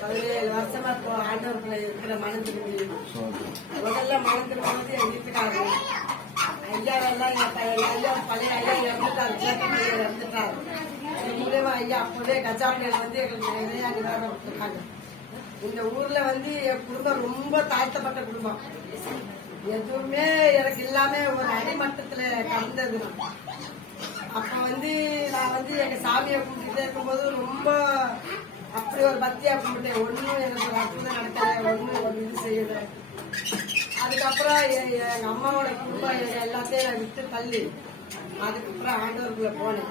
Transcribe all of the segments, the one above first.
பதினேழு வருஷமா இப்போ ஆண்டவர்களை இருக்கிற மனம் முதல்ல மனம் திரும்பினது என் வீட்டுக்காரரு. ஐயா எங்க ஐயா பழைய ஐயா இறந்துட்டாரு. ஐயா இறந்துட்டாரு. எங்க மூலியமா ஐயா அப்பவே கஜாமியில் வந்து எங்களுக்கு நிறையா நிவாரணம் கொடுத்துருக்காங்க. இந்த ஊர்ல வந்து என் குடும்பம் ரொம்ப தாழ்த்தப்பட்ட குடும்பம். எதுவுமே எனக்கு இல்லாம ஒரு அடிமட்டத்துல கலந்தது நான். அப்ப வந்து நான் வந்து எங்க சாமியை கும்பிட்டுட்டே இருக்கும்போது ரொம்ப அப்படி ஒரு பக்தியா கும்பிட்டேன் ஒண்ணும் எனக்கு அற்புதம் நடக்கல ஒண்ணும் ஒரு இது செய்யல. அதுக்கப்புறம் எங்க அம்மாவோட குடும்பம் எல்லாத்தையும் நான் விட்டு தள்ளி அதுக்கப்புறம் ஆண்டவருக்குள்ள போனேன்.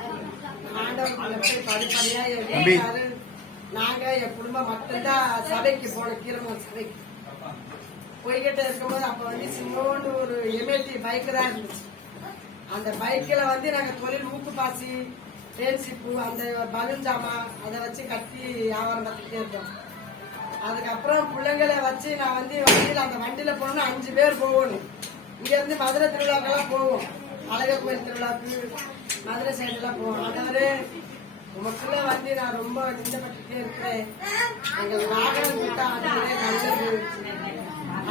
ஆண்டவருக்குள்ள போய் படிப்படியா என் வீட்டுக்காரு நாங்க என் குடும்பம் மட்டும்தான் சபைக்கு போனோம் கீரமூர் சபைக்கு. போய்கிட்டு இருக்கும்போது அப்ப வந்து சின்னோண்டு ஒரு எம்எல்டி பைக் தான் இருந்துச்சு. அந்த பைக்ல வந்து நாங்க தொழில் ஊக்கு பாசி தேன்சிப்பு அந்த பலூன் ஜாமான் அதை வச்சு கட்டி வியாபாரம் பார்த்துட்டே இருக்கோம். அதுக்கப்புறம் பிள்ளைங்களை வச்சு நான் வந்து வண்டியில் அந்த வண்டியில் போனோம்னா அஞ்சு பேர் போகணும். இங்கேருந்து மதுரை திருவிழாக்கெல்லாம் போவோம். அழகர் கோயில் திருவிழாக்கு மதுரை சைடெல்லாம் போவோம். அதாவது உமக்குள்ள வந்து நான் ரொம்ப நிச்சயப்பட்டுட்டே இருக்கிறேன். எங்களுக்கு வாகனம் விட்டா அதுவே நல்லது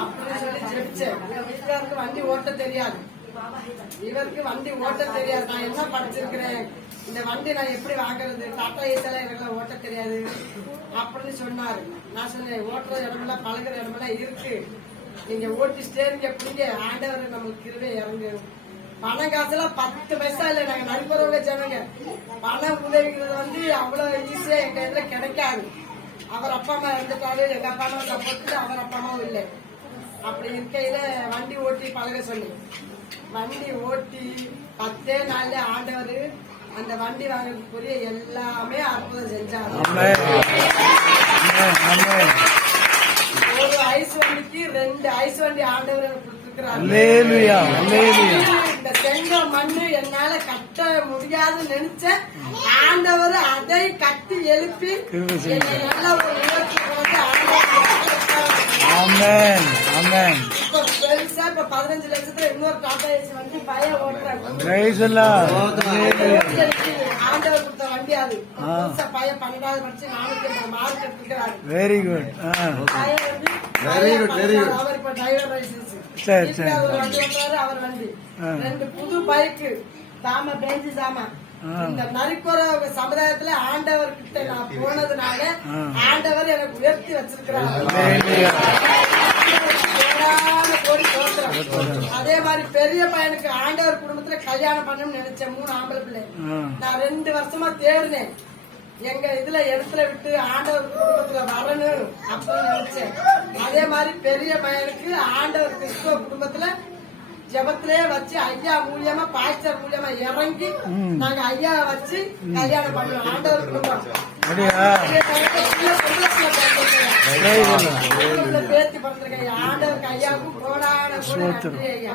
அப்படின்னு சொல்லி ஜெபிச்சேன் எங்கள் வீட்டுக்காருக்கு வண்டி ஓட்ட தெரியாது. இவருக்கு வண்டி ஓட்ட தெரியாது. நான் என்ன படிச்சிருக்கிறேன்? இந்த வண்டி நான் எப்படி வாங்குறது? டாட்டா ஏசல எனக்கு ஓட்ட தெரியாது. அப்படின்னு சொன்னாரு. நான் சொன்னேன் ஓட்டுற இடமெல்லாம் பழகுற இடமெல்லாம் இருக்கு. நீங்க ஓட்டி ஸ்டேரிங்க பிடிங்க. ஆண்டவர் நம்மளுக்கு கிருவே இறங்கு. பணம் காசுலாம் பத்து பைசா இல்லை நாங்க நண்பரோட ஜனங்க. பணம் உதவிங்கிறது வந்து அவ்வளவு ஈஸியா எங்க இதுல கிடைக்காது. அவர் அப்பா அம்மா இருந்துட்டாலும் எங்க அப்பா அம்மா சப்போர்ட் அவர் அப்பா அம்மாவும் இல்லை. அப்படி இருக்கையில வண்டி ஓட்டி பழக சொல்லி. வண்டி ஓட்டி பத்தே நாள்ல ஆண்டவர் அந்த வண்டி வாங்குறதுக்குரிய எல்லாமே அற்புதம் செஞ்சாரு. ஒரு ஐஸ் வண்டிக்கு ரெண்டு ஐஸ் வண்டி ஆண்டவர் அல்லேலுயா இந்த செங்கல் மண்ணு என்னால கட்ட முடியாதுன்னு நினைச்சேன். ஆண்டவர் அதை கட்டி எழுப்பி நல்ல ஒரு ஆமென் ஆமென் இப்ப பெருசா இப்ப பதினஞ்சு லட்சத்துல இன்னொரு டாடா ஏசி வண்டி ஆண்டவர் கொடுத்த அது பன்னெண்டாவது படிச்சு நானூத்தி மார்க் எடுத்துக்கிறாரு வெரி குட் அவர் இப்ப டிரைவர் லைசன்ஸ் சரி, சரி. ஒரு வண்டி ஓட்டுறாரு அவர் வண்டி ஆ. ரெண்டு புது பைக்கு சாம பெஞ்சு சாமா. இந்த நரிக்குற சமுதாயத்துல ஆண்டவர் கிட்ட நான் போனதுனால. ஆண்டவர் எனக்கு உயர்த்தி ஸ்தோத்திரம். அதே மாதிரி பெரிய பையனுக்கு ஆண்டவர் குடும்பத்துல கல்யாணம் பண்ணணும்னு நினைச்சேன் மூணு ஆம்பளை பிள்ளை. நான் ரெண்டு வருஷமா தேடினேன். எங்க இதுல இடத்துல விட்டு ஆண்டவர் குடும்பத்துல வரணும் அப்படின்னு நினைச்சேன். அதே மாதிரி பெரிய பையனுக்கு ஆண்டவர் கிறிஸ்துவ குடும்பத்துல ஜெபத்திலே வச்சு ஐயா மூலியமா பாய்ச்சர் மூலியமா இறங்கி நாங்க ஐயா வச்சு கல்யாணம் பண்ணுவோம். ஆண்டவர் குடும்பம். பேத்தி பிறந்திருக்காங்க ஆண்டவருக்கு ஐயாவுக்கும் கோடான கோடி ஐயா.